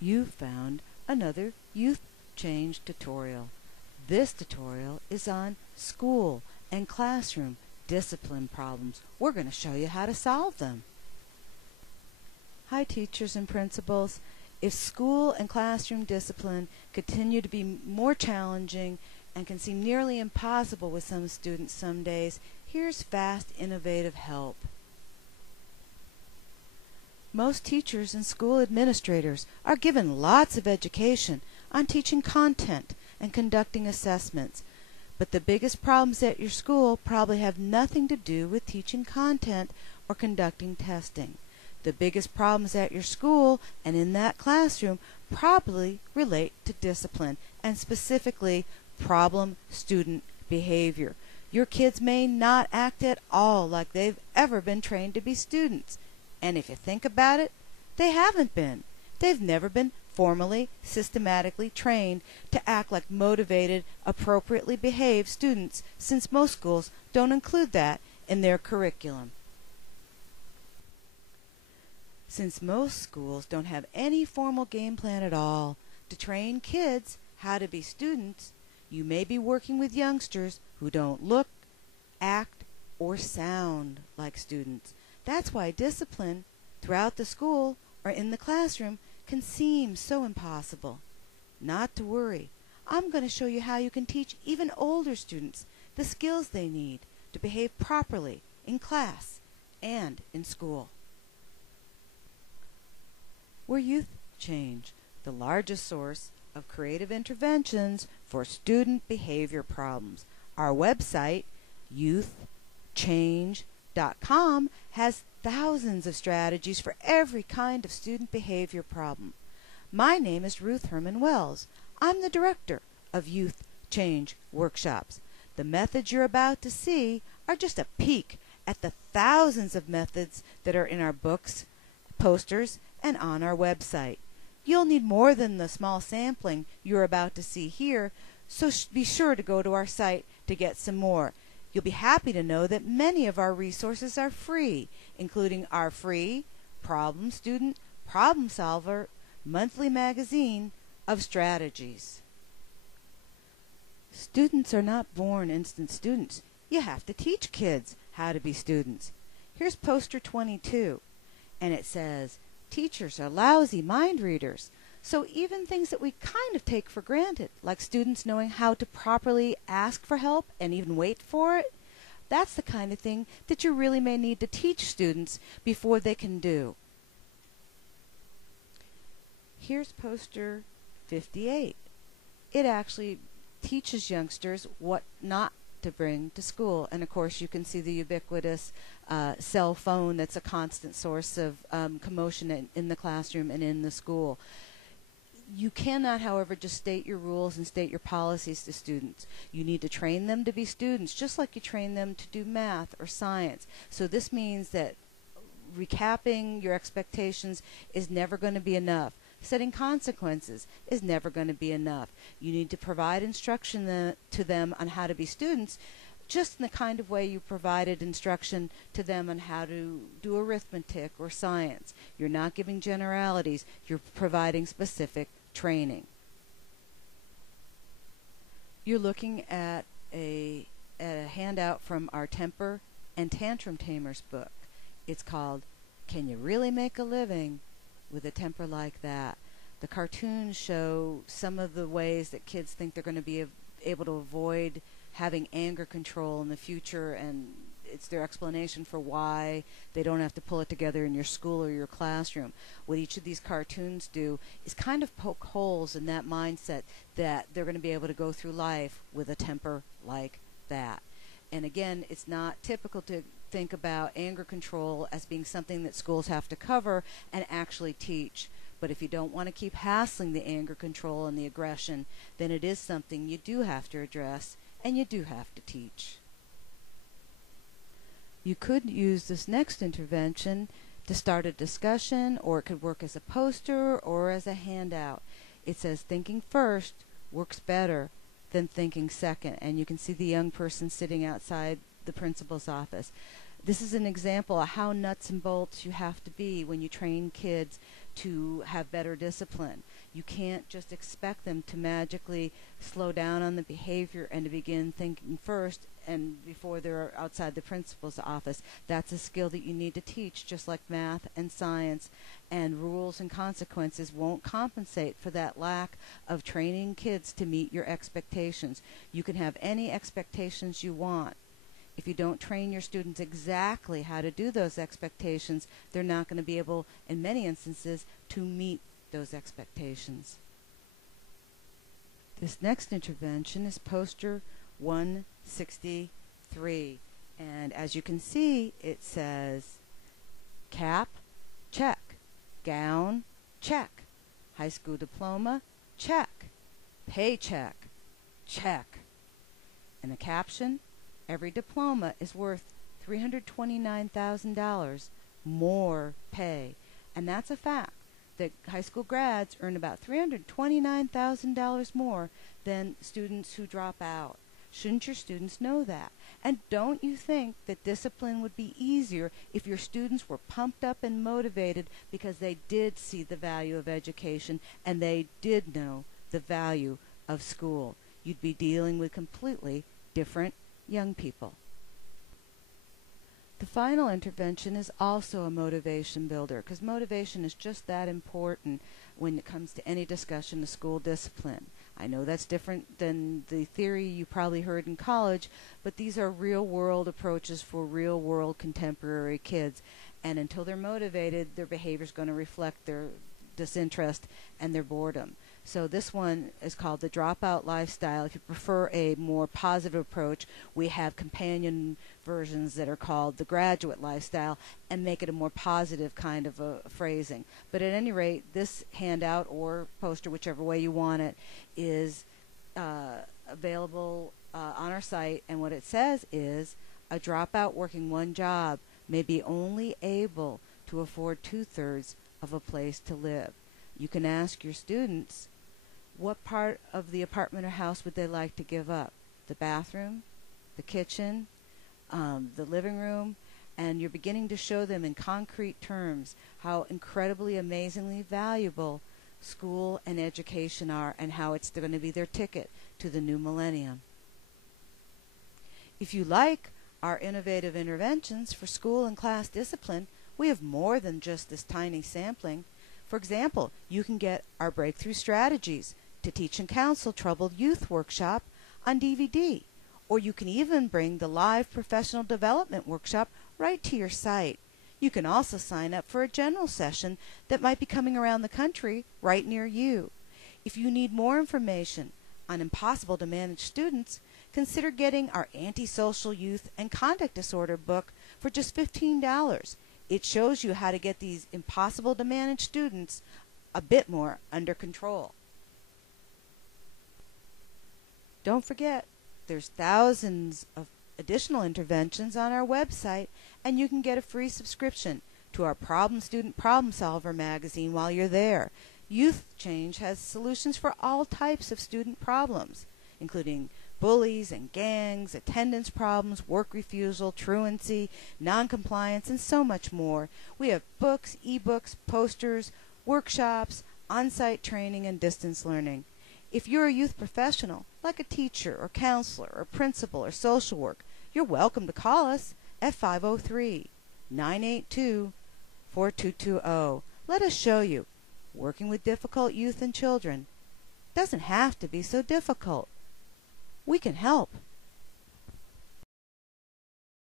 You found another Youth Change tutorial. This tutorial is on school and classroom discipline problems. We're going to show you how to solve them. Hi teachers and principals. If school and classroom discipline continue to be more challenging and can seem nearly impossible with some students some days, here's fast, innovative help. Most teachers and school administrators are given lots of education on teaching content and conducting assessments, but the biggest problems at your school probably have nothing to do with teaching content or conducting testing. The biggest problems at your school and in that classroom probably relate to discipline, and specifically problem student behavior. Your kids may not act at all like they've ever been trained to be students. And if you think about it, they haven't been. They've never been formally, systematically trained to act like motivated, appropriately behaved students, since most schools don't include that in their curriculum. Since most schools don't have any formal game plan at all to train kids how to be students, you may be working with youngsters who don't look, act, or sound like students. That's why discipline throughout the school or in the classroom can seem so impossible. Not to worry. I'm going to show you how you can teach even older students the skills they need to behave properly in class and in school. We're Youth Change, the largest source of creative interventions for student behavior problems. Our website, youthchange.com, has thousands of strategies for every kind of student behavior problem. My name is Ruth Herman Wells. I'm the director of Youth Change Workshops. The methods you're about to see are just a peek at the thousands of methods that are in our books, posters, and on our website. You'll need more than the small sampling you're about to see here, so be sure to go to our site to get some more. You'll be happy to know that many of our resources are free, including our free Problem Student Problem Solver monthly magazine of strategies. Students are not born instant students. You have to teach kids how to be students. Here's poster 22, and it says, teachers are lousy mind readers. So even things that we kind of take for granted, like students knowing how to properly ask for help and even wait for it, that's the kind of thing that you really may need to teach students before they can do. Here's poster 58. It actually teaches youngsters what not to bring to school. And of course you can see the ubiquitous cell phone that's a constant source of commotion in the classroom and in the school. You cannot, however, just state your rules and state your policies to students. You need to train them to be students, just like you train them to do math or science. So this means that recapping your expectations is never going to be enough. Setting consequences is never going to be enough. You need to provide instruction to them on how to be students, just in the kind of way you provided instruction to them on how to do arithmetic or science. You're not giving generalities, you're providing specific training. You're looking at a handout from our Temper and Tantrum Tamers book. It's called Can You Really Make a Living with a Temper Like That? The cartoons show some of the ways that kids think they're going to be able to avoid having anger control in the future, and it's their explanation for why they don't have to pull it together in your school or your classroom. What each of these cartoons do is kind of poke holes in that mindset that they're going to be able to go through life with a temper like that. And again, it's not typical to think about anger control as being something that schools have to cover and actually teach. But if you don't want to keep hassling the anger control and the aggression, then it is something you do have to address and you do have to teach. You could use this next intervention to start a discussion, or it could work as a poster or as a handout. It says thinking first works better than thinking second, and you can see the young person sitting outside the principal's office. This is an example of how nuts and bolts you have to be when you train kids to have better discipline. You can't just expect them to magically slow down on the behavior and to begin thinking first and before they're outside the principal's office. That's a skill that you need to teach, just like math and science, and rules and consequences won't compensate for that lack of training kids to meet your expectations. You can have any expectations you want. If you don't train your students exactly how to do those expectations, they're not going to be able, in many instances, to meet those expectations. This next intervention is poster 163. And as you can see, it says cap, check. Gown, check. High school diploma, check. Paycheck, check. And the caption, every diploma is worth $329,000 more pay. And that's a fact, that high school grads earn about $329,000 more than students who drop out. Shouldn't your students know that? And don't you think that discipline would be easier if your students were pumped up and motivated because they did see the value of education and they did know the value of school? You'd be dealing with completely different young people. The final intervention is also a motivation builder, because motivation is just that important when it comes to any discussion of school discipline. I know that's different than the theory you probably heard in college, but these are real-world approaches for real-world contemporary kids. And until they're motivated, their behavior is going to reflect their disinterest and their boredom. So this one is called the Dropout Lifestyle. If you prefer a more positive approach, we have companion versions that are called the Graduate Lifestyle and make it a more positive kind of a phrasing. But at any rate, this handout or poster, whichever way you want it, is available on our site. And what it says is, a dropout working one job may be only able to afford 2/3 of a place to live. You can ask your students, what part of the apartment or house would they like to give up? The bathroom, the kitchen, the living room, and you're beginning to show them in concrete terms how incredibly, amazingly valuable school and education are and how it's going to be their ticket to the new millennium. If you like our innovative interventions for school and class discipline, we have more than just this tiny sampling. For example, you can get our Breakthrough Strategies to Teach and Counsel Troubled Youth workshop on DVD, or you can even bring the live professional development workshop right to your site. You can also sign up for a general session that might be coming around the country right near you. If you need more information on Impossible to Manage Students, consider getting our Antisocial Youth and Conduct Disorder book for just $15. It shows you how to get these impossible to manage students a bit more under control. Don't forget, there's thousands of additional interventions on our website, and you can get a free subscription to our Problem Student Problem Solver magazine while you're there. Youth Change has solutions for all types of student problems, including bullies and gangs, attendance problems, work refusal, truancy, noncompliance, and so much more. We have books, ebooks, posters, workshops, on-site training, and distance learning. If you're a youth professional, like a teacher or counselor or principal or social work, you're welcome to call us at 503-982-4220. Let us show you working with difficult youth and children doesn't have to be so difficult. We can help.